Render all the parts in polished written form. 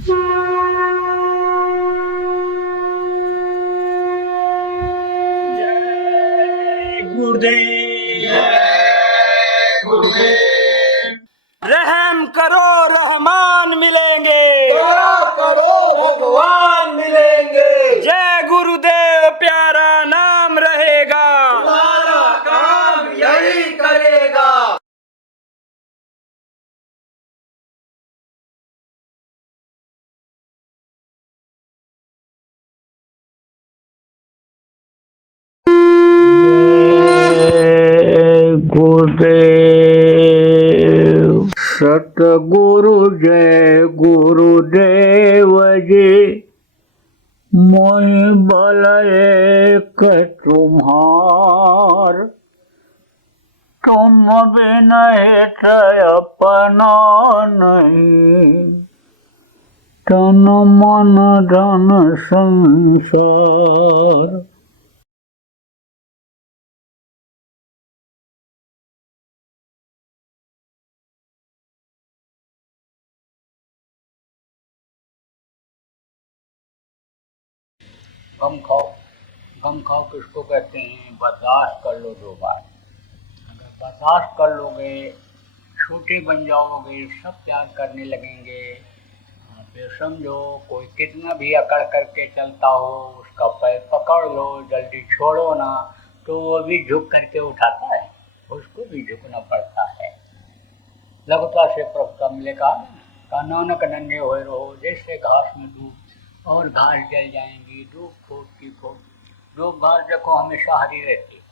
जय गुरुदेव, जय गुरुदेव। रहम करो रहमान मिलेंगे, करो भगवान मिलेंगे। जय गुरुदेव प्यारा नाम रहेगा, तुम्हारा काम यही करेगा। गुरुदेव सतगुरु जय गुरुदेव जी, मोहि बल एक तुम्हार, तुम बिन हित अपना नहीं, तन मन धन संसार। गम खाओ किसको कहते हैं? बर्दाश्त कर लो 2 बार। अगर बर्दाश्त कर लोगे, छोटे बन जाओगे, सब प्यार करने लगेंगे। फिर समझो कोई कितना भी अकड़ करके चलता हो, उसका पैर पकड़ लो, जल्दी छोड़ो ना, तो वो भी झुक करके उठाता है, उसको भी झुकना पड़ता है। लघुता से प्रभुता मिलेगा। नानक नन्हे होए रहो, जैसे घास में डूब, और घास जल जाएंगी, धूप खोद की खोद। धूप घास देखो हमेशा हरी रहती है,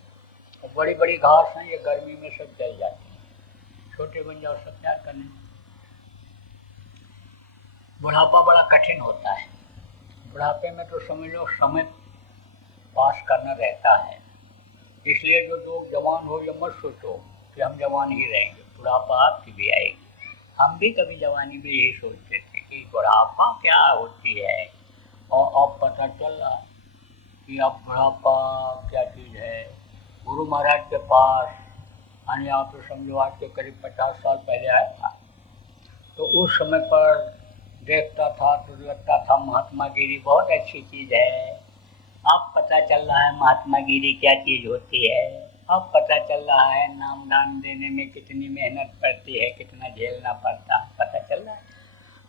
और बड़ी बड़ी घास हैं ये गर्मी में सब जल जाती है। छोटे बन जाओ, सब प्यार करने। बुढ़ापा बड़ा कठिन होता है। बुढ़ापे में तो समझ लो समय पास करना रहता है, इसलिए जो लोग जवान हो ये मत सोचो कि हम जवान ही रहेंगे, बुढ़ापा आपकी भी आएगी। हम भी कभी जवानी में यही सोचते थे कि बुढ़ापा क्या होती है, और अब पता चल रहा कि अब बुढ़ापा क्या चीज़ है। गुरु महाराज के पास यानी आप तो समझो आज के करीब 50 साल पहले आया था, तो उस समय पर देखता था तो लगता था महात्मा गिरी बहुत अच्छी चीज़ है। अब पता चल रहा है महात्मा गिरी क्या चीज़ होती है। अब पता चल रहा है नाम दान देने में कितनी मेहनत पड़ती है, कितना झेलना पड़ता है, पता चल रहा है।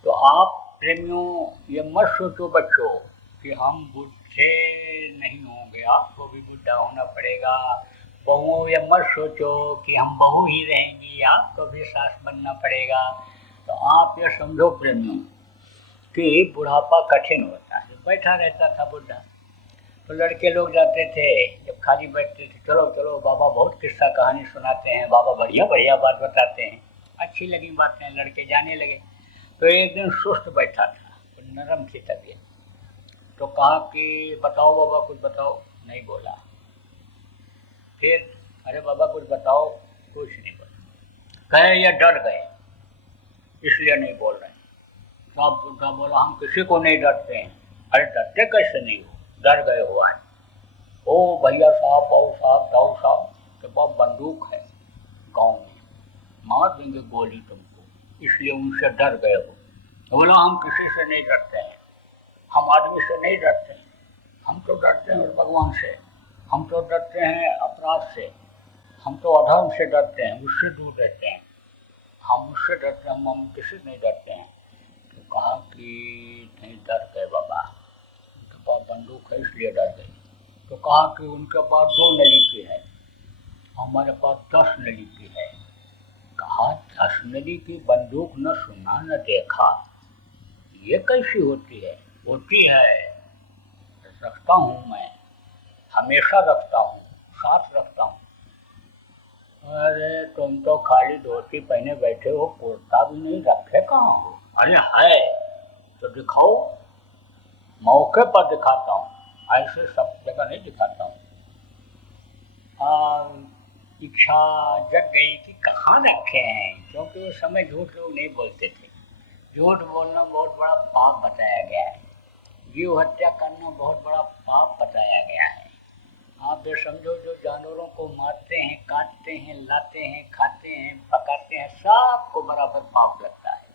तो आप प्रेमियों ये मत सोचो बच्चों कि हम बूढ़े नहीं होंगे, आपको भी बूढ़ा होना पड़ेगा। बहुओं ये मत सोचो कि हम बहू ही रहेंगी, आपको भी सास बनना पड़ेगा। तो आप ये समझो प्रेमियों कि बुढ़ापा कठिन होता है। बैठा रहता था बुढ़ा, तो लड़के लोग जाते थे, जब खाली बैठते थे, चलो चलो बाबा बहुत किस्सा कहानी सुनाते हैं, बाबा बढ़िया बढ़िया बात बताते हैं। अच्छी लगी बातें, लड़के जाने लगे। तो एक दिन सुस्त बैठा था, तो नरम थी तबीयत, तो कहा कि बताओ बाबा कुछ बताओ, नहीं बोला। फिर अरे बाबा कुछ बताओ, कुछ नहीं बोला। कहे ये डर गए इसलिए नहीं बोल रहे। सब बुढ़ा बोला हम किसी को नहीं डरते हैं। अरे डरते कैसे नहीं हो, डर गए हो आज। ओ भैया साहब, बाबू साहब, ताऊ साहब के पास बंदूक है गांव में, मार देंगे गोली तुमको, इसलिए उनसे डर गए हो। तो बोला हम किसी से नहीं डरते हैं, हम आदमी से नहीं डरते हैं, हम तो डरते हैं भगवान से, हम तो डरते हैं अपराध से, हम तो अधर्म से डरते हैं, उससे दूर रहते हैं, हम उससे डरते हैं, हम किसी से नहीं डरते हैं। तो कहा कि नहीं डर गए बाबा, उनके पास बंदूक है इसलिए डर गए। तो कहा कि उनके पास 2 नली की है, हमारे पास 10 नली की है। कहा 10 नली की बंदूक न सुना न देखा, ये कैसी होती है? होती है, रखता हूँ मैं, हमेशा रखता हूँ, साथ रखता हूँ। अरे तुम तो खाली धोती पहने बैठे हो, कुर्ता भी नहीं रखे कहाँ हो? अरे है तो दिखाओ, मौके पर दिखाता हूँ, ऐसे सब जगह नहीं दिखाता हूँ। इच्छा जग गई कि कहाँ रखे हैं, क्योंकि उस समय झूठ लोग नहीं बोलते थे। झूठ बोलना बहुत बड़ा पाप बताया गया है, जीव हत्या करना बहुत बड़ा पाप बताया गया है। आप ये समझो जो जानवरों को मारते हैं, काटते हैं, लाते हैं, खाते हैं, पकाते हैं, सबको बराबर पाप लगता है।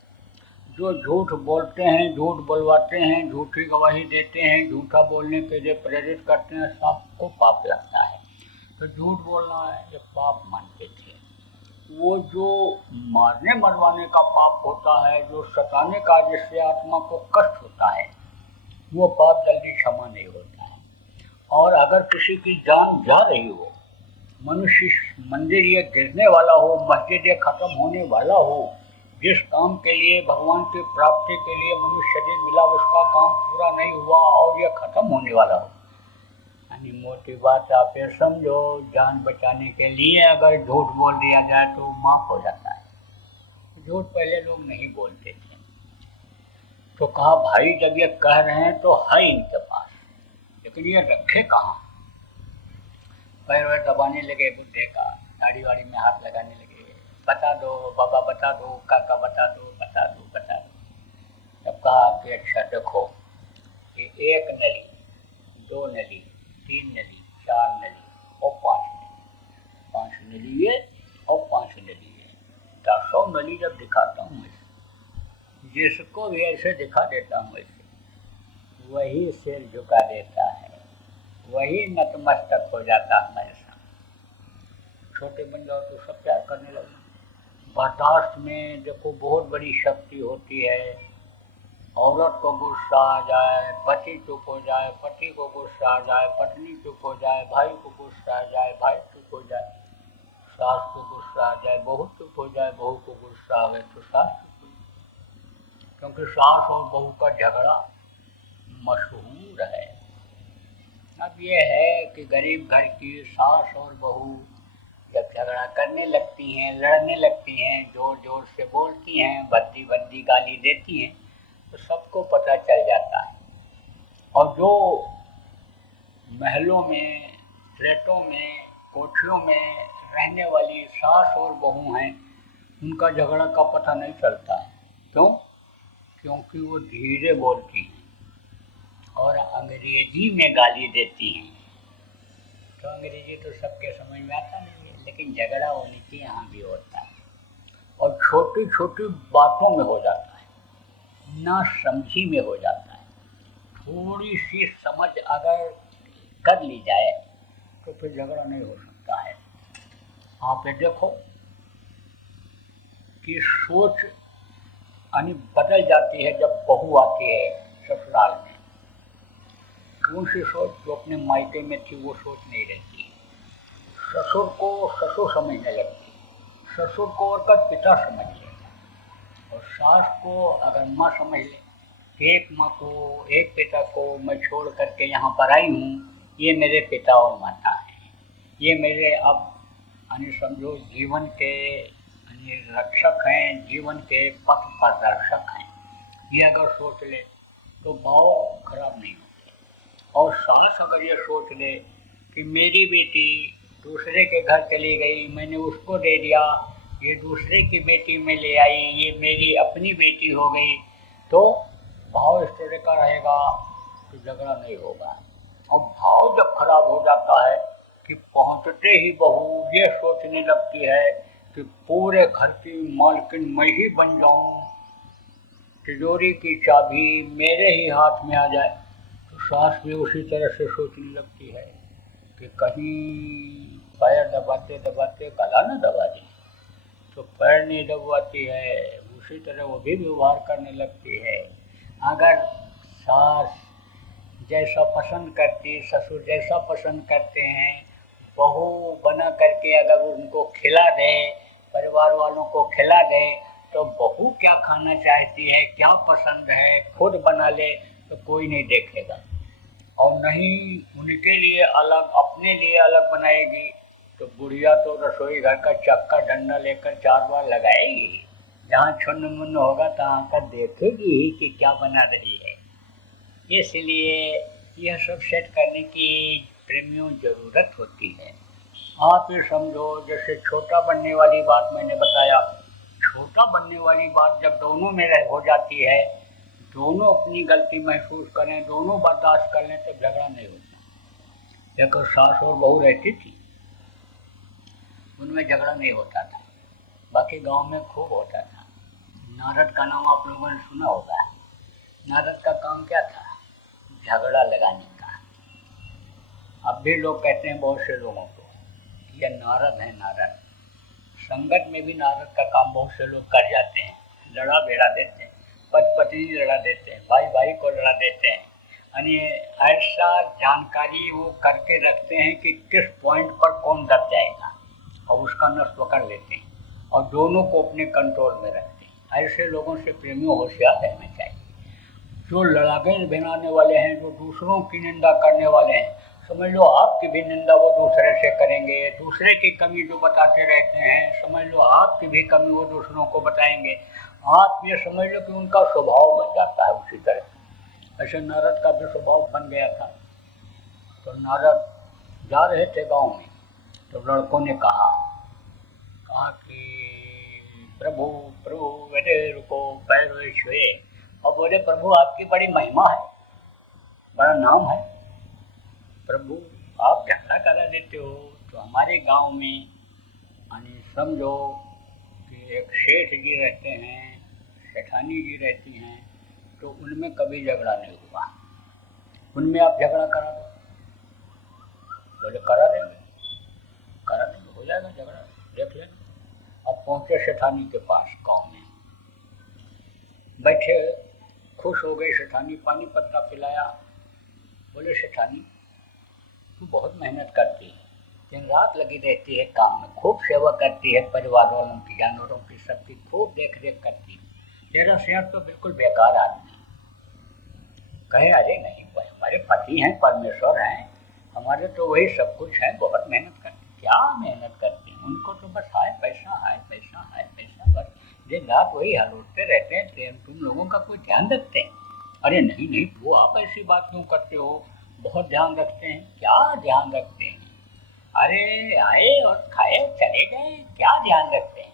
जो झूठ बोलते हैं, झूठ बुलवाते हैं, झूठी गवाही देते हैं, झूठा बोलने के लिए प्रेरित करते हैं, सबको पाप लगता है। तो झूठ बोलना ये पाप मानते थे। वो जो मारने मरवाने का पाप होता है, जो सताने का, जिससे आत्मा को कष्ट होता है, वो पाप जल्दी क्षमा नहीं होता है। और अगर किसी की जान जा रही हो, मनुष्य मंदिर ये गिरने वाला हो, मस्जिद ये खत्म होने वाला हो, जिस काम के लिए, भगवान की प्राप्ति के लिए मनुष्य शरीर मिला, उसका काम पूरा नहीं हुआ और ये खत्म होने वाला हो, यानी मोटी बात आप ये समझो, जान बचाने के लिए अगर झूठ बोल दिया जाए तो माफ हो जाता है। झूठ पहले लोग नहीं बोलते थे। तो कहा भाई जब ये कह रहे हैं तो है इनके पास, लेकिन ये रखे कहाँ। पैर वैर दबाने लगे बुढ़े का, दाढ़ी वाड़ी में हाथ लगाने लगे, बता दो बाबा, बता दो काका, बता दो, बता दो, बता दो। तब कहा कि अच्छा देखो, ये 1 नली, 2 नली, 3 नली, 4 नली और 5 नली, 5 नली ये और 5 नली ये, 400 नली जब दिखाता हूँ ऐसे, जिसको भी ऐसे दिखा देता हूँ ऐसे, वही सिर झुका देता है, वही नतमस्तक हो जाता है मेरे साथ। छोटे बन जाओ तो सब प्यार करने लगे। बर्दाश्त में देखो बहुत बड़ी शक्ति होती है। औरत को गुस्सा आ जाए, पति चुप हो जाए, पति को गुस्सा आ जाए, पत्नी चुप हो जाए, भाई को गुस्सा आ जाए, भाई चुप हो जाए, सास को गुस्सा आ जाए, बहू चुप हो जाए, बहू को गुस्सा आ गए तो सास चुप हो जाए, क्योंकि सास और बहू का झगड़ा मशहूर है। अब ये है कि गरीब घर की सास और बहू जब झगड़ा करने लगती हैं, लड़ने लगती हैं, जोर जोर से बोलती हैं, भद्दी भद्दी गाली देती हैं, तो सबको पता चल जाता है। और जो महलों में, फ्लैटों में, कोठियों में रहने वाली सास और बहू हैं, उनका झगड़ा का पता नहीं चलता है। क्यों? क्योंकि वो धीरे बोलती हैं और अंग्रेजी में गाली देती हैं। तो अंग्रेजी तो सबके समझ में आता नहीं है, लेकिन झगड़ा होने की यहाँ भी होता है और छोटी छोटी बातों में हो जाता है, ना समझी में हो जाता है। थोड़ी सी समझ अगर कर ली जाए तो फिर झगड़ा नहीं हो सकता है। आप ये देखो कि सोच यानी बदल जाती है जब बहू आती है ससुराल में। कौन सी सोच जो अपने मायके में थी वो सोच नहीं रहती। ससुर को ससुर समझने लगती, ससुर को और का पिता समझ लेता, और सास को अगर माँ समझ ले, एक माँ को, एक पिता को मैं छोड़ करके यहाँ पर आई हूँ, ये मेरे पिता और माता हैं, ये मेरे अब यानी समझो जीवन के यानी रक्षक हैं, जीवन के पथ प्रदर्शक हैं, ये अगर सोच ले तो भाव खराब नहीं होते। और सास अगर ये सोच ले कि मेरी बेटी दूसरे के घर चली गई, मैंने उसको दे दिया, ये दूसरे की बेटी में ले आई, ये मेरी अपनी बेटी हो गई, तो भाव इस तरह का रहेगा तो झगड़ा नहीं होगा। और भाव जब खराब हो जाता है कि पहुंचते ही बहू ये सोचने लगती है कि पूरे घर की मालकिन मैं ही बन जाऊं, तिजोरी की चाबी मेरे ही हाथ में आ जाए, तो सास भी उसी तरह से सोचने लगती है कि कहीं पैर दबाते दबाते गला न दबा दे, तो पैर नहीं दबवाती है, उसी तरह वो भी व्यवहार करने लगती है। अगर सास जैसा पसंद करती, ससुर जैसा पसंद करते हैं, बहू बना करके अगर उनको खिला दें, परिवार वालों को खिला दें, तो बहू क्या खाना चाहती है, क्या पसंद है, खुद बना ले तो कोई नहीं देखेगा। और नहीं उनके लिए अलग, अपने लिए अलग बनाएगी, तो बुढ़िया तो रसोई घर का चक्का डंडा लेकर 4 बार लगाएगी, जहाँ छुन्न मुन्न होगा तहाँ का देखेगी ही कि क्या बना रही है। इसलिए यह सब सेट करने की प्रेमियों ज़रूरत होती है। आप ये समझो जैसे छोटा बनने वाली बात मैंने बताया, छोटा बनने वाली बात जब दोनों में हो जाती है, दोनों अपनी गलती महसूस करें, दोनों बर्दाश्त कर लें, तो झगड़ा नहीं होता। एक सास और बहू रहती थी, उनमें झगड़ा नहीं होता था, बाकी गांव में खूब होता था। नारद का नाम आप लोगों ने सुना होगा। नारद का काम क्या था? झगड़ा लगाने का। अब भी लोग कहते हैं बहुत से लोगों को, ये नारद है नारद। संगत में भी नारद का काम बहुत से लोग कर जाते हैं, लड़ा बेड़ा देते हैं, पति पत्नी लड़ा देते हैं, भाई भाई को लड़ा देते हैं। यानी ऐसा जानकारी वो करके रखते हैं कि किस पॉइंट पर कौन दब जाएगा और उसका नस पकड़ लेते हैं और दोनों को अपने कंट्रोल में रखते हैं। ऐसे लोगों से प्रेमियों होशियार रहना चाहिए। जो लड़ाके बनाने वाले हैं, जो दूसरों की निंदा करने वाले हैं, समझ लो आपकी भी निंदा वो दूसरे से करेंगे। दूसरे की कमी जो बताते रहते हैं, समझ लो आपकी भी कमी वो दूसरों को बताएंगे। आप ये समझ लो कि उनका स्वभाव बन जाता है उसी तरह। ऐसे नारद का भी स्वभाव बन गया था। तो नारद जा रहे थे गांव में, तो लड़कों ने कहा कि प्रभु प्रभु बेटे रुको, पैर छुए और बोले प्रभु आपकी बड़ी महिमा है, बड़ा नाम है। प्रभु आप झगड़ा करा देते हो। तो हमारे गांव में यानी समझो कि एक सेठ जी रहते हैं, सेठानी जी रहती हैं, तो उनमें कभी झगड़ा नहीं हुआ। उनमें आप झगड़ा करा दो। बोले करा देंगे, हो जाएगा झगड़ा, देख लेना। अब पहुँचे सेठानी के पास गाँव में, बैठे, खुश हो गई सेठानी, पानी पत्ता पिलाया। बोले सेठानी तू बहुत मेहनत करती है, दिन रात लगी रहती है काम में, खूब सेवा करती है परिवार वालों की, जानवरों की, सबकी खूब देख रेख करती है, तेरा सेठ तो बिल्कुल बेकार आदमी। कहे अरे नहीं भाई, हमारे पति हैं, परमेश्वर हैं, हमारे तो वही सब कुछ है, बहुत मेहनत करते। क्या मेहनत करते हैं? उनको तो बस हाय पैसा हाय पैसा हाय पैसा, बस दिन रात वही हलोटते रहते हैं, तुम लोगों का कोई ध्यान रखते हैं? अरे नहीं नहीं वो आप ऐसी बात क्यों करते हो, बहुत ध्यान रखते हैं। क्या ध्यान रखते हैं? अरे आए और खाए चले गए, क्या ध्यान रखते हैं?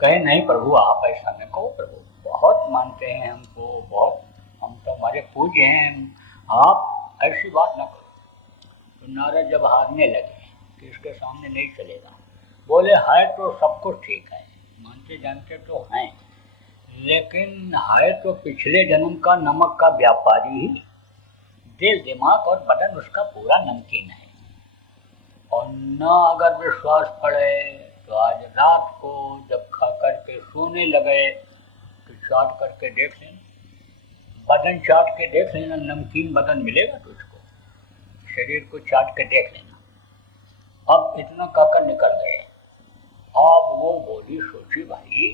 कहे नहीं प्रभु आप ऐसा न कहो, प्रभु बहुत मानते हैं हमको, बहुत, हम तो हमारे पूज्य हैं, आप ऐसी बात न करो। तो नारद जब हारने लगे कि इसके सामने नहीं चलेगा, बोले है तो सब कुछ ठीक है, मानते जानते तो हैं, लेकिन है तो पिछले जन्म का नमक का व्यापारी ही, दिल दिमाग और बदन उसका पूरा नमकीन है। और न अगर विश्वास पड़े तो आज रात को जब खा करके सोने लगे तो चाट करके देख लेना, बदन चाट के देख लेना, नमकीन बदन मिलेगा तुझको, शरीर को चाट के देख लेना। अब इतना कहकर निकल गए। अब वो बोली सोची भाई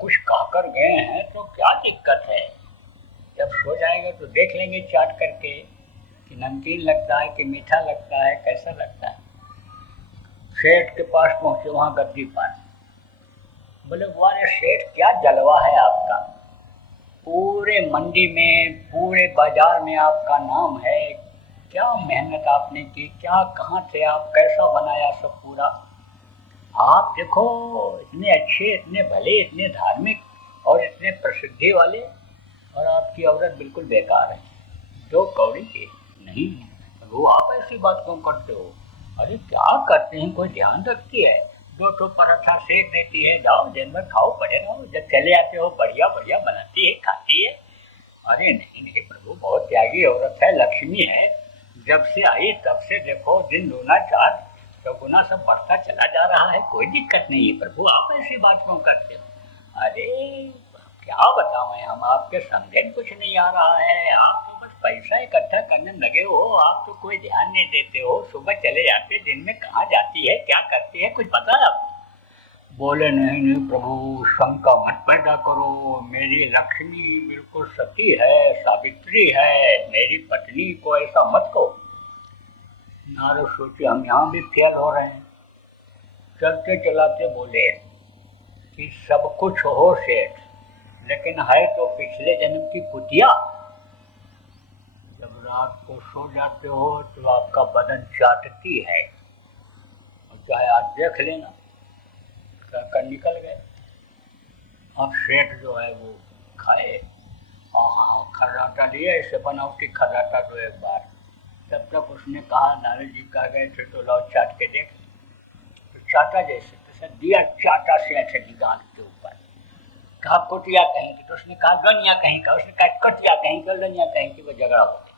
कुछ कहकर गए हैं तो क्या दिक्कत है, जब सो जाएंगे तो देख लेंगे चाट करके कि नमकीन लगता है कि मीठा लगता है, कैसा लगता है। सेठ के पास पहुंचे, वहां गद्दी पर। बोले वाह सेठ क्या जलवा है आपका, पूरे मंडी में पूरे बाजार में आपका नाम है, क्या मेहनत आपने की, क्या कहाँ थे आप, कैसा बनाया सब पूरा। आप देखो इतने अच्छे, इतने भले, इतने धार्मिक और इतने प्रसिद्धि वाले, और आपकी औरत बिल्कुल बेकार है, दो कौड़ी की नहीं। वो आप ऐसी बात क्यों करते हो? अरे क्या करते हैं, कोई ध्यान रखती है, दो ठो पराठा सेक देती है, जाओ दिन भर खाओ पड़े रहो, जब चले आते हो बढ़िया बढ़िया बनाती है खाती है। अरे नहीं नहीं प्रभु बहुत त्यागी औरत है, लक्ष्मी है, जब से आई तब से देखो दिन दूना चार चौगुना सब बढ़ता चला जा रहा है, कोई दिक्कत नहीं है प्रभु, आप ऐसी बात क्यों करते हो? अरे क्या बताओ, हम आपके समझे कुछ नहीं आ रहा है, आप तो बस पैसा इकट्ठा करने लगे हो, आप तो कोई ध्यान नहीं देते हो, सुबह चले जाते, दिन में कहाँ जाती है, क्या करती है, कुछ पता है आपको? बोले नहीं नहीं प्रभु शंका मत पैदा करो, मेरी लक्ष्मी बिल्कुल सती है, सावित्री है, मेरी पत्नी को ऐसा मत कहो। नारद सोचे हम यहाँ भी फेल हो रहे हैं। चलते चलाते बोले कि सब कुछ हो सेठ, लेकिन है तो पिछले जन्म की कुतिया। जब रात को सो जाते हो तो आपका बदन चाटती है, और चाहे आज देख लेना, कहकर निकल गए। अब सेठ जो है वो खाए, हाँ खर्राटा लिए, ऐसे बनावटी खर्राटा तो एक बार, तब तक उसने कहा नारद जी कह गए थे तो लाओ चाट के देख। तो चाटा जैसे तैसे दिया, चाटा से ऐसे निकाल के ऊपर कहा कुटिया कहीं की, तो उसने कहा गनिया कहीं का, उसने कहा कटिया कहीं का, लनिया कहीं की, वो झगड़ा हो गया।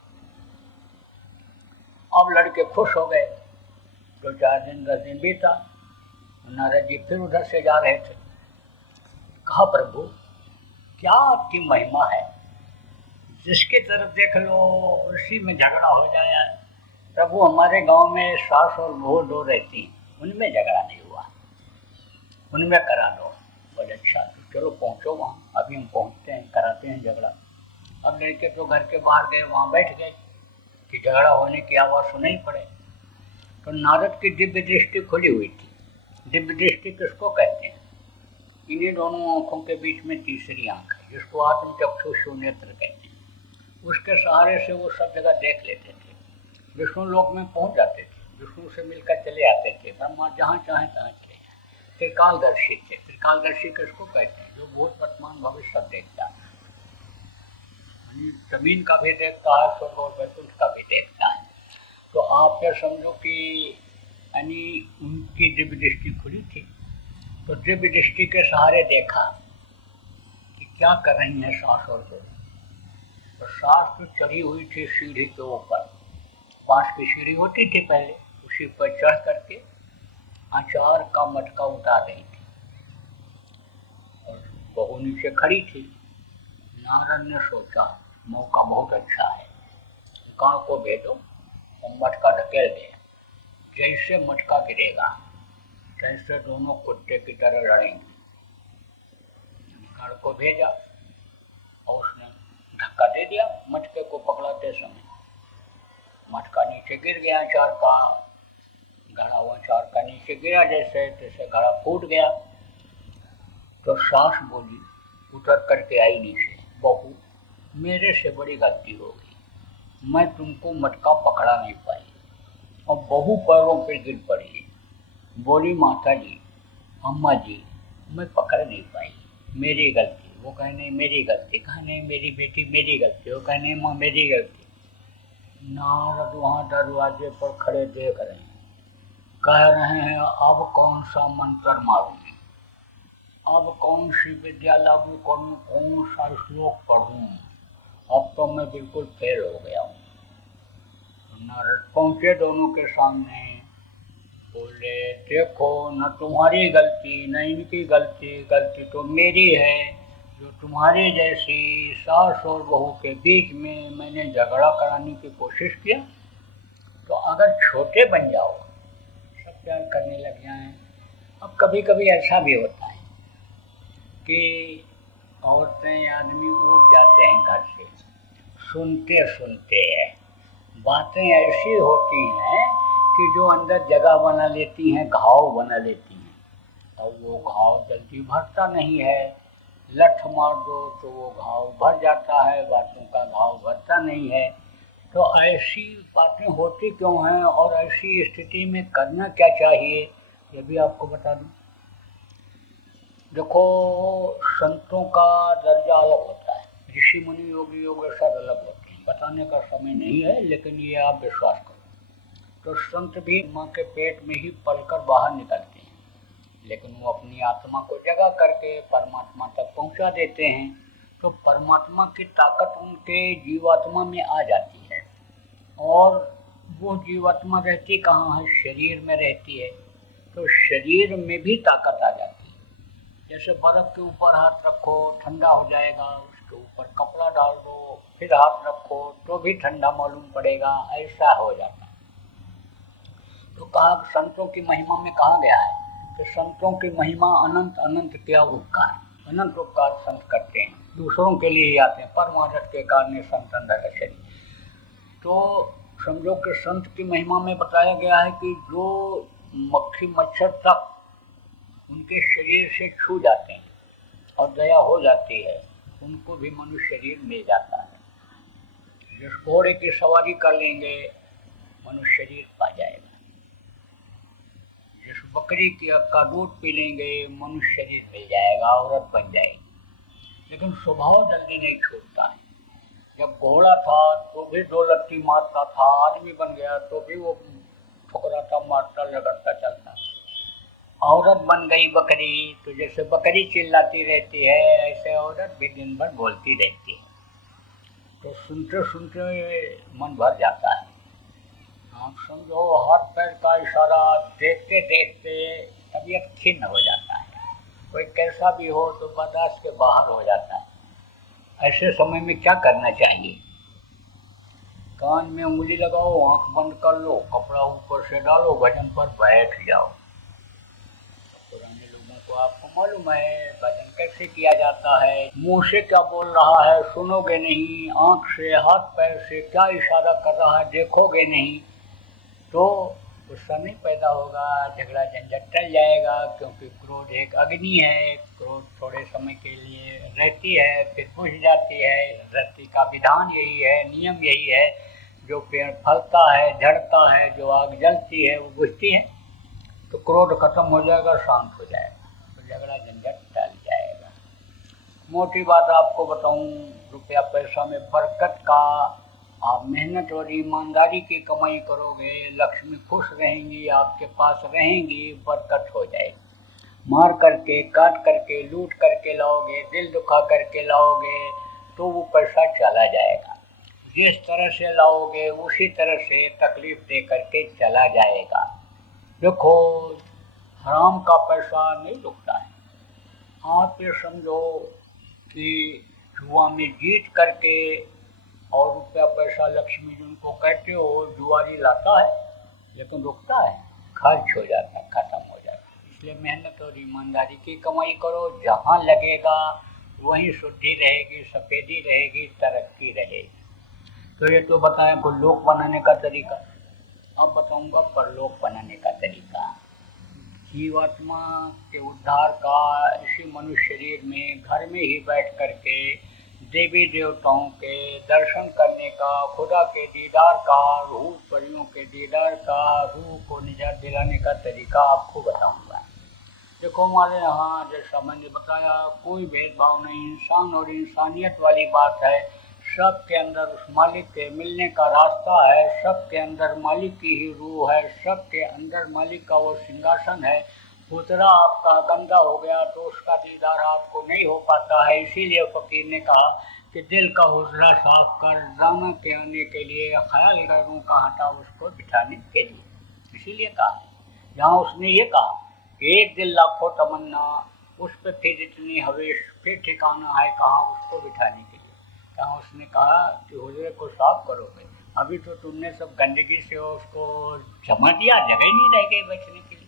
अब लड़के खुश हो गए। 2-4 दिन 10 दिन बीता, नारद जी फिर उधर से जा रहे थे। कहा प्रभु क्या आपकी महिमा है, जिसकी तरफ देख लो उसी में झगड़ा हो जाए। प्रभु हमारे गांव में सास और बहू 2 रहती हैं, उनमें झगड़ा नहीं हुआ, उनमें करा दो। बोले अच्छा तो चलो पहुँचो वहाँ, अभी हम पहुँचते हैं, कराते हैं झगड़ा। अब लड़के तो घर के बाहर गए, वहाँ बैठ गए कि झगड़ा होने की आवाज़ सुनाई पड़े। तो नारद की दिव्य दृष्टि खुली हुई थी। दिव्य दृष्टि किसको कहते हैं? इन्हीं दोनों आँखों के बीच में तीसरी आँख है, जिसको आत्मचक्षु नेत्र कहते हैं। उसके सहारे से वो सब जगह देख लेते थे, विष्णु लोक में पहुंच जाते थे, विष्णु से मिलकर चले आते थे, ब्रह्मा जहाँ चाहे तहाँ चले जाए। त्रिकालदर्शी थे। त्रिकालदर्शी किसको कहते हैं? जो भूत वर्तमान भविष्य सब देखता है, जमीन का भी देखता है, स्वर्ग और वैकुंठ का भी देखता है। तो आप क्या समझो कि यानी उनकी दिव्य दृष्टि खुली थी, तो दिव्य दृष्टि के सहारे देखा कि क्या कर रही है सास और बहू। तो सास तो चढ़ी हुई थी सीढ़ी के ऊपर, बांस की सीढ़ी होती थी पहले, उसी पर चढ़ करके अचार का मटका उतार रही थी, और बहू नीचे खड़ी थी। नारद ने सोचा मौका बहुत अच्छा है, गांव को भेजो और मटका ढकेल दे। जैसे मटका गिरेगा तैसे दोनों कुत्ते की तरह लड़ेंगे। गाड़ को भेजा और उसने धक्का दे दिया मटके को पकड़ाते समय। मटका नीचे गिर गया, अचार का घड़ा हुआ अचार का नीचे गिरा, जैसे तैसे घड़ा फूट गया। तो सास बोली, उतर करके आई नीचे, बहू मेरे से बड़ी गलती हो गई, मैं तुमको मटका पकड़ा नहीं पाई। और बहू पैरों पे गिर पड़ी, बोली माता जी, अम्मा जी, मैं पकड़ नहीं पाई, मेरी गलती। वो कहे नहीं मेरी गलती, कहा नहीं मेरी बेटी मेरी गलती, वो कहे नहीं माँ मेरी गलती। नारद वहाँ दरवाजे पर खड़े देख रहे हैं, कह रहे हैं अब कौन सा मंत्र मारूं, अब कौन सी विद्या लागू करूं, कौन सा श्लोक पढ़ूं, अब तो मैं बिल्कुल फेल हो गया हूँ। नारद पहुँचे दोनों के सामने, बोले देखो न तुम्हारी गलती न इनकी गलती, गलती तो मेरी है, जो तुम्हारी जैसी सास और बहू के बीच में मैंने झगड़ा कराने की कोशिश किया। तो अगर छोटे बन जाओ, सब प्यार करने लग जाएं। अब कभी कभी ऐसा भी होता है कि औरतें आदमी उठ जाते हैं घर से, सुनते सुनते हैं बातें ऐसी होती हैं कि जो अंदर जगह बना लेती हैं, घाव बना लेती हैं, और वो घाव जल्दी भरता नहीं है। लठ मार दो तो वो घाव भर जाता है, बातों का घाव भरता नहीं है। तो ऐसी बातें होती क्यों हैं, और ऐसी स्थिति में करना क्या चाहिए, ये भी आपको बता दूं। देखो संतों का दर्जा अलग होता है, ऋषि मुनि योगी योगेश्वर अलग होते हैं, बताने का समय नहीं है, लेकिन ये आप विश्वास करो। तो संत भी माँ के पेट में ही पलकर बाहर निकलते हैं, लेकिन वो अपनी आत्मा को जगा करके परमात्मा तक पहुंचा देते हैं। तो परमात्मा की ताकत उनके जीवात्मा में आ जाती है, और वो जीवात्मा रहती कहाँ है? शरीर में रहती है। तो शरीर में भी ताकत आ जाती है। जैसे बर्फ़ के ऊपर हाथ रखो ठंडा हो जाएगा, उसके ऊपर कपड़ा डाल दो फिर हाथ रखो तो भी ठंडा मालूम पड़ेगा, ऐसा हो जाता है। तो कहा संतों की महिमा में कहा गया है कि संतों की महिमा अनंत अनंत क्या उपकार, अनंत उपकार संत करते हैं, दूसरों के लिए ही आते हैं। परमार्थ के कारण संत अंदर है। तो समझो कि संत की महिमा में बताया गया है कि जो मक्खी मच्छर तक उनके शरीर से छू जाते हैं और दया हो जाती है, उनको भी मनुष्य शरीर मिल जाता है। जिस घोड़े की सवारी कर लेंगे मनुष्य शरीर पा जाएगा, जिस बकरी का दूध पी लेंगे मनुष्य शरीर मिल जाएगा, औरत बन जाएगी। लेकिन स्वभाव जल्दी नहीं छूटता है। जब घोड़ा था तो भी 2 लत्ती मारता था, आदमी बन गया तो भी वो ठुकराता मारता रगड़ता चलता। औरत बन गई बकरी, तो जैसे बकरी चिल्लाती रहती है ऐसे औरत भी दिन भर बोलती रहती है। तो सुनते सुनते मन भर जाता है। आप समझो हाथ पैर का इशारा देखते देखते तबीयत खिन्न हो जाता है। कोई कैसा भी हो तो बर्दाश्त के बाहर हो जाता है। ऐसे समय में क्या करना चाहिए? कान में उंगली लगाओ, आंख बंद कर लो, कपड़ा ऊपर से डालो, भजन पर बैठ जाओ। पुराने लोगों को आपको मालूम है भजन कैसे किया जाता है। मुंह से क्या बोल रहा है सुनोगे नहीं, आंख से हाथ पैर से क्या इशारा कर रहा है देखोगे नहीं, तो गुस्सा नहीं पैदा होगा, झगड़ा झंझट टल जाएगा। क्योंकि क्रोध एक अग्नि है, क्रोध थोड़े समय के लिए रहती है फिर बुझ जाती है। धरती का विधान यही है, नियम यही है। जो पेड़ फलता है, झड़ता है, जो आग जलती है वो बुझती है। तो क्रोध खत्म हो जाएगा, शांत हो जाएगा, तो झगड़ा झंझट टल जाएगा। मोटी बात आपको बताऊं, रुपया पैसा में बरकत का, आप मेहनत और ईमानदारी की कमाई करोगे, लक्ष्मी खुश रहेंगी, आपके पास रहेंगी, बरकत हो जाएगी। मार करके, काट करके, लूट करके लाओगे, दिल दुखा करके लाओगे तो वो पैसा चला जाएगा। जिस तरह से लाओगे उसी तरह से तकलीफ दे करके चला जाएगा। देखो, हराम का पैसा नहीं रुकता है। आप ये समझो कि जुआ में जीत करके और रुपया पैसा लक्ष्मी जिनको कहते हो जुआरी लाता है, लेकिन रुकता है, खर्च हो जाता है, खत्म हो जाता है। इसलिए मेहनत और ईमानदारी की कमाई करो, जहाँ लगेगा वहीं शुद्धि रहेगी, सफेदी रहेगी, तरक्की रहेगी। तो ये तो बताया को लोक बनाने का तरीका। अब बताऊंगा परलोक बनाने का तरीका। जीवात्मा के उद्धार का इसी मनुष्य शरीर में घर में ही बैठ करके देवी देवताओं के दर्शन करने का, खुदा के दीदार का, रूह परियों के दीदार का, रूह को निजात दिलाने का तरीका आपको बताऊंगा। देखो, हमारे यहाँ जैसा मैंने बताया कोई भेदभाव नहीं, इंसान और इंसानियत वाली बात है। सबके अंदर उस मालिक के मिलने का रास्ता है, सबके अंदर मालिक की ही रूह है, सबके अंदर मालिक का वो सिंहासन है। पुतरा आपका गंदा हो गया तो उसका दीदार आपको नहीं हो पाता है। इसीलिए फकीर ने कहा कि दिल का हुजरा साफ कर, दाना के आने के लिए ख्याल करूँ कहाँ था उसको बिठाने के लिए। इसीलिए कहा, जहाँ उसने ये कहा कि एक दिल लाखों तमन्ना, उस पर फिर इतनी हवेश, फिर ठिकाना है कहाँ उसको बिठाने के लिए। कहाँ उसने कहा कि हुजरे को साफ करोगे, अभी तो तुमने सब गंदगी से उसको जमा दिया, जगह ही नहीं रह गई बचने के लिए।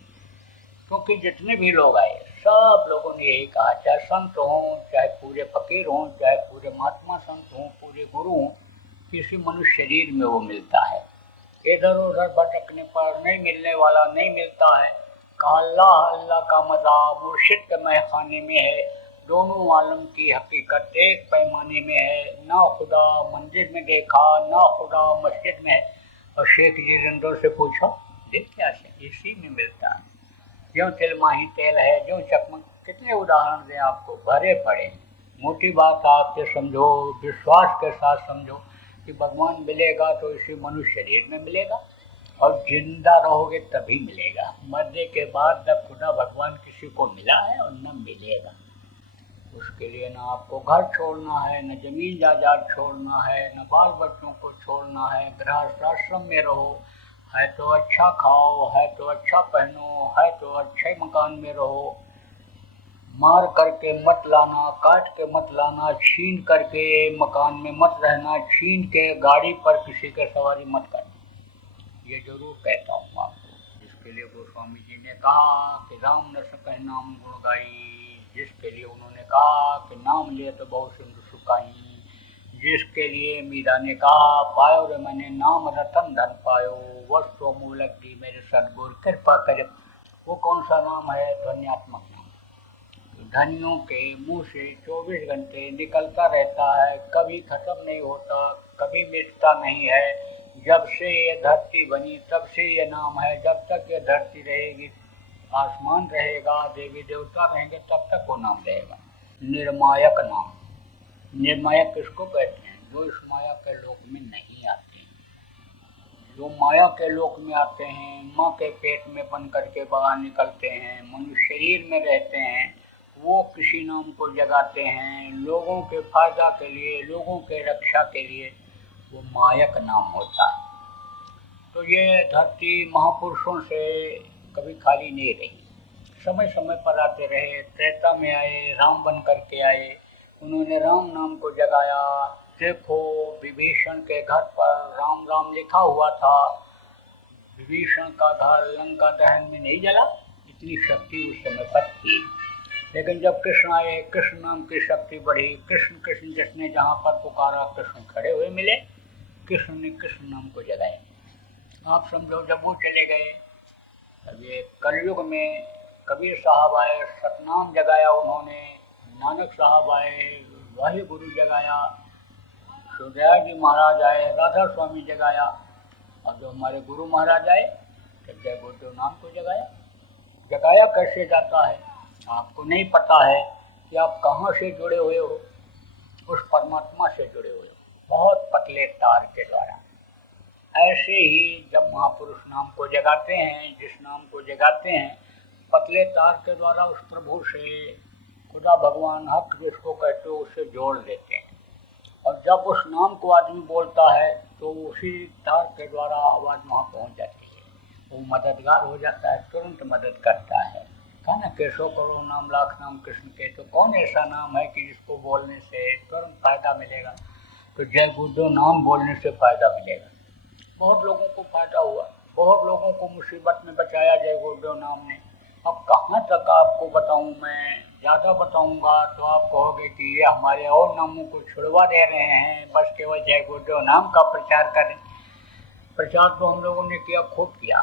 क्योंकि जितने भी लोग आए सब लोगों ने यही कहा, चाहे संत हों, चाहे पूरे फकीर हों, चाहे पूरे महात्मा संत हों, पूरे गुरु हों, किसी मनुष्य शरीर में वो मिलता है। इधर उधर भटकने पर नहीं मिलने वाला नहीं मिलता है। कहा अल्लाह अल्लाह का मज़ा मुर्शिद के महखाने में है, दोनों आलम की हकीकत एक पैमाने में है। ना खुदा मंदिर में देखा, ना खुदा मस्जिद में है। और शेख जी जिंदों से पूछो, देख क्या से इसी में मिलता है। जो तिलमाही तेल है, जो चकमक, कितने उदाहरण दें आपको, भरे पड़े। मोटी बात आप ये समझो, विश्वास के साथ समझो कि भगवान मिलेगा तो इसी मनुष्य शरीर में मिलेगा, और जिंदा रहोगे तभी मिलेगा। मरने के बाद न खुदा भगवान किसी को मिला है और न मिलेगा। उसके लिए ना आपको घर छोड़ना है, न जमीन जायदाद छोड़ना है, न बाल बच्चों को छोड़ना है। गृहस्थ आश्रम में रहो, है तो अच्छा खाओ, है तो अच्छा पहनो, है तो अच्छे मकान में रहो। मार करके मत लाना, काट के मत लाना, छीन करके मकान में मत रहना, छीन के गाड़ी पर किसी के सवारी मत करना। ये जरूर कहता हूँ आपको। जिसके लिए गोस्वामी जी ने कहा कि राम न सकह नाम गुण गाई, जिसके लिए उन्होंने कहा कि नाम लिए तो बहुत सिंधु सुखाई, जिसके लिए मीरा ने कहा पायो रे मैंने नाम रतन धन पायो, वस्तु मूलक दी मेरे सदगुरु कृपा करे। वो कौन सा नाम है? ध्वन्यात्मक नाम। धनियों के मुंह से 24 घंटे निकलता रहता है, कभी खत्म नहीं होता, कभी मिटता नहीं है। जब से ये धरती बनी तब से ये नाम है। जब तक ये धरती रहेगी, आसमान रहेगा, देवी देवता रहेंगे, तब तक वो नाम रहेगा। निर्मायक नाम। निर्मायक किसको कहते हैं? जो इस माया के लोक में नहीं आते। जो माया के लोक में आते हैं, माँ के पेट में बन करके बाहर निकलते हैं, मनुष्य शरीर में रहते हैं, वो किसी नाम को जगाते हैं लोगों के फायदा के लिए, लोगों के रक्षा के लिए, वो मायक नाम होता है। तो ये धरती महापुरुषों से कभी खाली नहीं रही, समय समय पर आते रहे। त्रेता में आए, राम बन करके आए, उन्होंने राम नाम को जगाया। देखो विभीषण के घर पर राम राम लिखा हुआ था, विभीषण का घर लंका दहन में नहीं जला, इतनी शक्ति उस समय पर थी। लेकिन जब कृष्ण आए, कृष्ण नाम की शक्ति बढ़ी, कृष्ण कृष्ण जिसने जहाँ पर पुकारा कृष्ण खड़े हुए मिले, कृष्ण ने कृष्ण नाम को जगाया। आप समझो जब वो चले गए, अब ये कलयुग में कबीर साहब आए, सतनाम जगाया उन्होंने, नानक साहब आए, वाहे गुरु जगाया, सुखदयाल जी महाराज आए, राधा स्वामी जगाया, और जो हमारे गुरु महाराज आए तो जय गुरुदेव नाम को जगाया। जगाया कैसे जाता है आपको नहीं पता है कि आप कहाँ से जुड़े हुए हो, उस परमात्मा से जुड़े हुए हो, बहुत पतले तार के द्वारा। ऐसे ही जब महापुरुष नाम को जगाते हैं, जिस नाम को जगाते हैं, पतले तार के द्वारा उस प्रभु से, खुदा भगवान हक जिसको कहते हो, उससे जोड़ देते हैं। और जब उस नाम को आदमी बोलता है तो उसी तार के द्वारा आवाज़ वहाँ पहुँच जाती है, वो मददगार हो जाता है, तुरंत मदद करता है। कहा ना, कैसो करो नाम लाख नाम कृष्ण के, तो कौन ऐसा नाम है कि जिसको बोलने से तुरंत फायदा मिलेगा? तो जय गुरुदेव नाम बोलने से फायदा मिलेगा। बहुत लोगों को फायदा हुआ, बहुत लोगों को मुसीबत में बचाया जय गुरुदेव नाम ने। अब कहाँ तक आपको बताऊँ मैं, ज़्यादा बताऊँगा तो आप कहोगे कि ये हमारे और नामों को छुड़वा दे रहे हैं, बस केवल जय गुरुदेव नाम का प्रचार करें। प्रचार तो हम लोगों ने किया, खूब किया,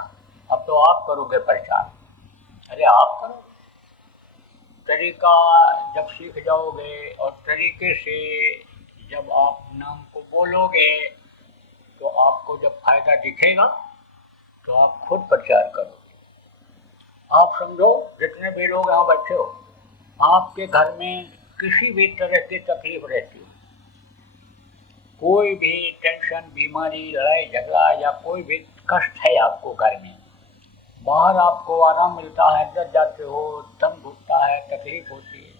अब तो आप करोगे प्रचार। अरे आप करो, तरीका जब सीख जाओगे और तरीके से जब आप नाम को बोलोगे तो आपको जब फायदा दिखेगा तो आप खुद प्रचार करोगे। आप समझो जितने भी लोग यहाँ बैठे हो, आपके घर में किसी भी तरह की तकलीफ रहती हो, कोई भी टेंशन, बीमारी, लड़ाई झगड़ा या कोई भी कष्ट है आपको घर में, बाहर आपको आराम मिलता है, अंदर जाते हो दम घुटता है, तकलीफ होती है,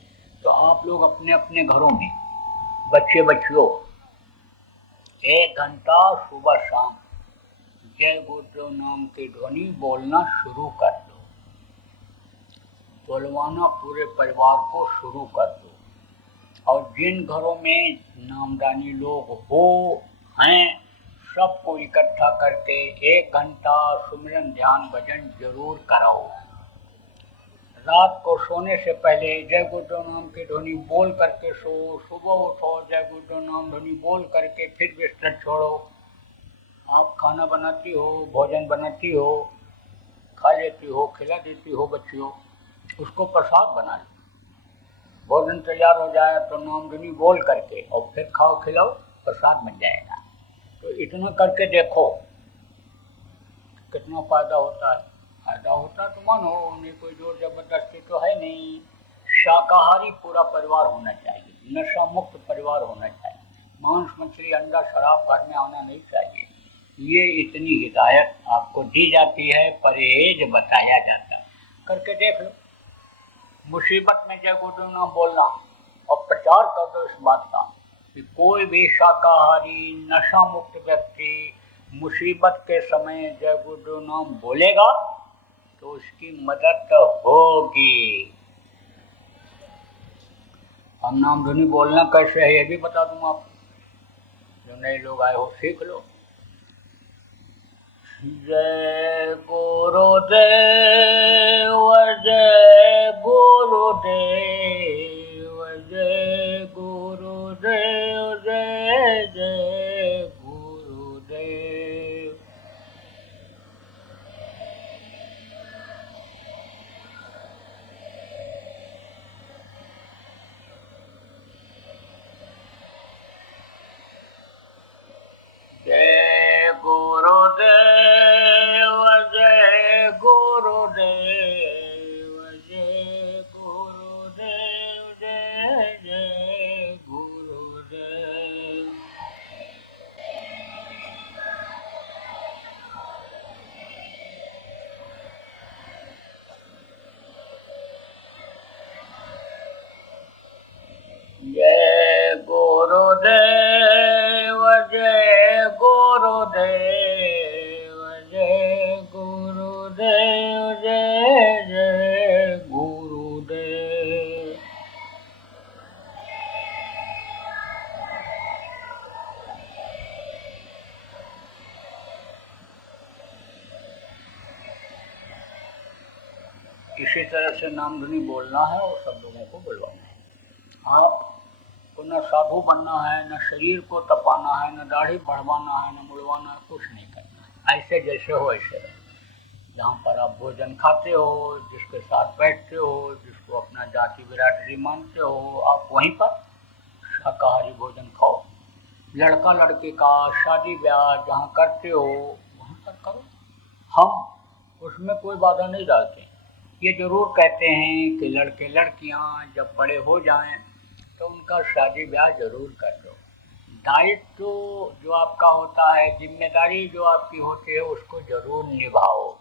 तो आप लोग अपने अपने घरों में बच्चे बच्चियों 1 घंटा सुबह शाम जय गुरुदेव नाम की ध्वनि बोलना शुरू कर दो, बोलवाना पूरे परिवार को शुरू कर दो। और जिन घरों में नामदानी लोग हो हैं, सबको इकट्ठा करके 1 घंटा सुमिरन ध्यान भजन जरूर कराओ। रात को सोने से पहले जय गुरुदेव नाम की ध्वनि बोल करके सो, सुबह उठो जय गुरुदेव नाम ध्वनि बोल करके फिर बिस्तर छोड़ो। आप खाना बनाती हो, भोजन बनाती हो, खा लेती हो, खिला देती हो बच्चियों, उसको प्रसाद बना लो। भोजन तैयार हो जाए तो नाम ध्वनि बोल करके और फिर खाओ खिलाओ, प्रसाद बन जाएगा। तो इतना करके देखो कितना फायदा होता है। फायदा होता तो मानो, उन्हें कोई जोर जबरदस्ती तो है नहीं। शाकाहारी पूरा परिवार होना चाहिए, नशा मुक्त परिवार होना चाहिए, मांस मछली अंडा शराब घर में आना नहीं चाहिए। ये इतनी हिदायत आपको दी जाती है, परहेज बताया जाता है, करके देख लो। मुसीबत में जय गुरुदेव नाम बोलना और प्रचार कर दो इस बात का कि कोई भी शाकाहारी नशा मुक्त व्यक्ति मुसीबत के समय जय गुरुदेव नाम बोलेगा तो उसकी मदद होगी। हम नाम ध्वनि बोलना कैसे है ये भी बता दूं आपको, जो नए लोग आए हो सीख लो। जय गुरुदेव, जय गुरुदेव, जय गुरुदेव, जय जय गुरुदेव। जय गुरुदेव, जय गुरुदेव, जय गुरुदेव, जय जय गुरुदेव। इसी तरह से नामधुनी बोलना है और सब लोगों को बुलवाना है। आपको न साधु बनना है, न शरीर को तपाना है, न दाढ़ी बढ़वाना है, न मुड़वाना है, कुछ नहीं करना है। ऐसे जैसे हो ऐसे रहो। जहाँ पर आप भोजन खाते हो, जिसके साथ बैठते हो, जिसको अपना जाति बिरादरी मानते हो, आप वहीं पर शाकाहारी भोजन खाओ। लड़का लड़के का शादी ब्याह जहाँ करते हो वहाँ पर करो। हम उसमें कोई बाधा नहीं डालते। ये ज़रूर कहते हैं कि लड़के लड़कियाँ जब बड़े हो जाएं तो उनका शादी ब्याह ज़रूर कर दो। दायित्व जो आपका होता है, जिम्मेदारी जो आपकी होती है, उसको ज़रूर निभाओ।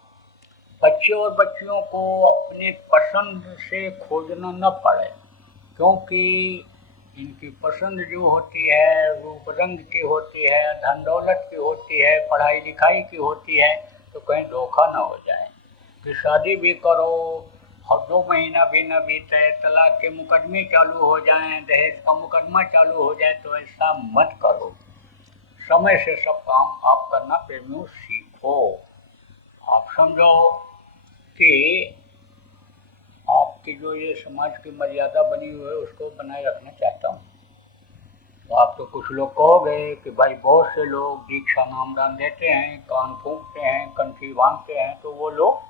बच्चे और बच्चियों को अपनी पसंद से खोजना न पड़े, क्योंकि इनकी पसंद जो होती है रूप रंग की होती है, धन दौलत की होती है, पढ़ाई लिखाई की होती है, तो कहीं धोखा ना हो जाए कि शादी भी करो और 2 महीना भी न बीते तलाक के मुकदमे चालू हो जाएं, दहेज का मुकदमा चालू हो जाए। तो ऐसा मत करो। समय से सब काम आप करना प्रेमियों सीखो। आप समझो कि आपकी जो ये समाज की मर्यादा बनी हुई है उसको बनाए रखना चाहता हूँ। तो आप तो कुछ लोग कहोगे कि भाई बहुत से लोग दीक्षा नामदान देते हैं, कान फूंकते हैं, कंठी बांधते हैं, तो वो लोग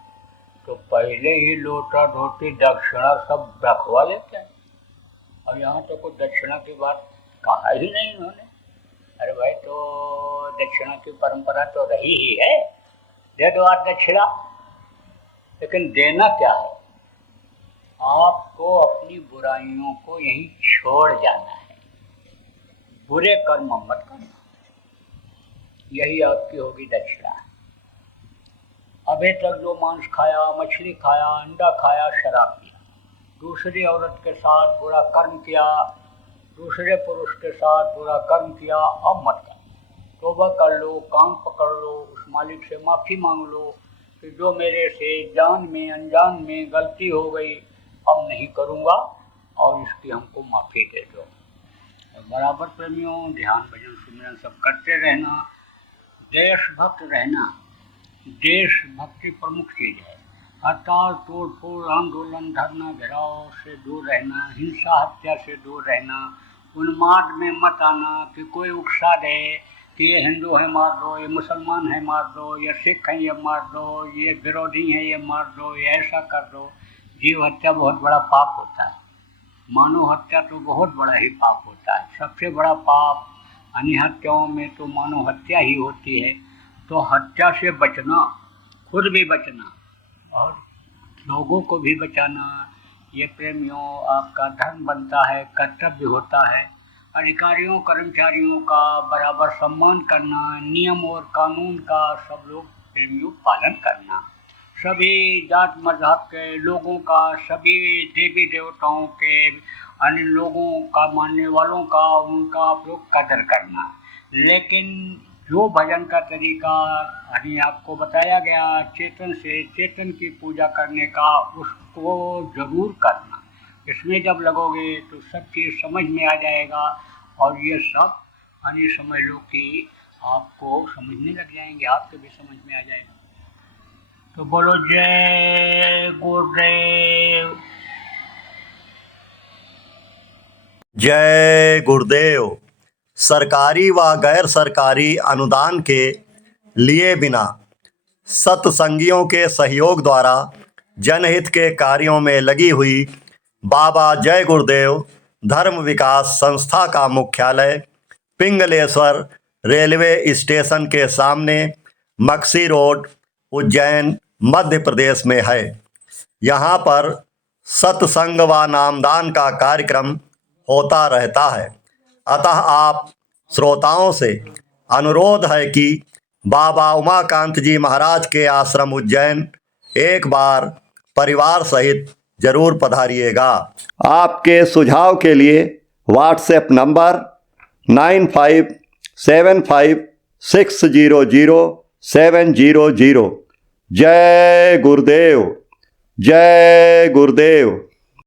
तो पहले ही लोटा धोती दक्षिणा सब रखवा लेते हैं और यहाँ तो कुछ दक्षिणा की बात कहा ही नहीं उन्होंने। अरे भाई, तो दक्षिणा की परंपरा तो रही ही है, दे दो आज दक्षिणा। लेकिन देना क्या है? आपको अपनी बुराइयों को यहीं छोड़ जाना है, बुरे कर्म मत करना, यही आपकी होगी दक्षिणा। अभी तक जो मांस खाया, मछली खाया, अंडा खाया, शराब पिया, दूसरी औरत के साथ बुरा कर्म किया, दूसरे पुरुष के साथ बुरा कर्म किया, अब मत कर। तौबा कर लो, कान पकड़ लो, उस मालिक से माफ़ी मांग लो कि जो मेरे से जान में अनजान में गलती हो गई, अब नहीं करूँगा और इसकी हमको माफ़ी दे दो। बराबर प्रेमियों, ध्यान भजन सुमिरन सब करते रहना, देशभक्त रहना। देशभक्ति प्रमुख चीज़ है। हड़ताल, तोड़ फोड़, आंदोलन, धरना, घेराव से दूर रहना, हिंसा हत्या से दूर रहना, उन्माद में मत आना कि कोई उकसा दे कि ये हिंदू है मार दो, ये मुसलमान है मार दो, ये सिख हैं ये मार दो, ये विरोधी हैं ये मार दो, ये ऐसा कर दो। जीव हत्या बहुत बड़ा पाप होता है, मानव हत्या तो बहुत बड़ा ही पाप होता है। सबसे बड़ा पाप अन्य हत्याओं में तो मानव हत्या ही होती है। तो हत्या से बचना, खुद भी बचना और लोगों को भी बचाना, ये प्रेमियों आपका धर्म बनता है, कर्तव्य होता है। अधिकारियों कर्मचारियों का बराबर सम्मान करना, नियम और कानून का सब लोग प्रेमियों पालन करना, सभी जात मजहब के लोगों का, सभी देवी देवताओं के, अन्य लोगों का, मानने वालों का, उनका आप लोग कदर करना। लेकिन जो भजन का तरीका अभी आपको बताया गया, चेतन से चेतन की पूजा करने का, उसको ज़रूर करना। इसमें जब लगोगे तो सब चीज़ समझ में आ जाएगा और ये सब अन्य समझ लो कि आपको समझने लग जाएंगे, आपके भी समझ में आ जाएगा। तो बोलो जय गुरुदेव। जय गुरुदेव। सरकारी व गैर सरकारी अनुदान के लिए बिना सत्संगियों के सहयोग द्वारा जनहित के कार्यों में लगी हुई बाबा जय गुरुदेव धर्म विकास संस्था का मुख्यालय पिंगलेश्वर रेलवे स्टेशन के सामने मक्सी रोड, उज्जैन, मध्य प्रदेश में है। यहाँ पर सत्संग व नामदान का कार्यक्रम होता रहता है। अतः आप श्रोताओं से अनुरोध है कि बाबा उमाकांत जी महाराज के आश्रम उज्जैन एक बार परिवार सहित जरूर पधारिएगा। आपके सुझाव के लिए व्हाट्सएप नंबर 9575600700। जय गुरुदेव, जय गुरुदेव।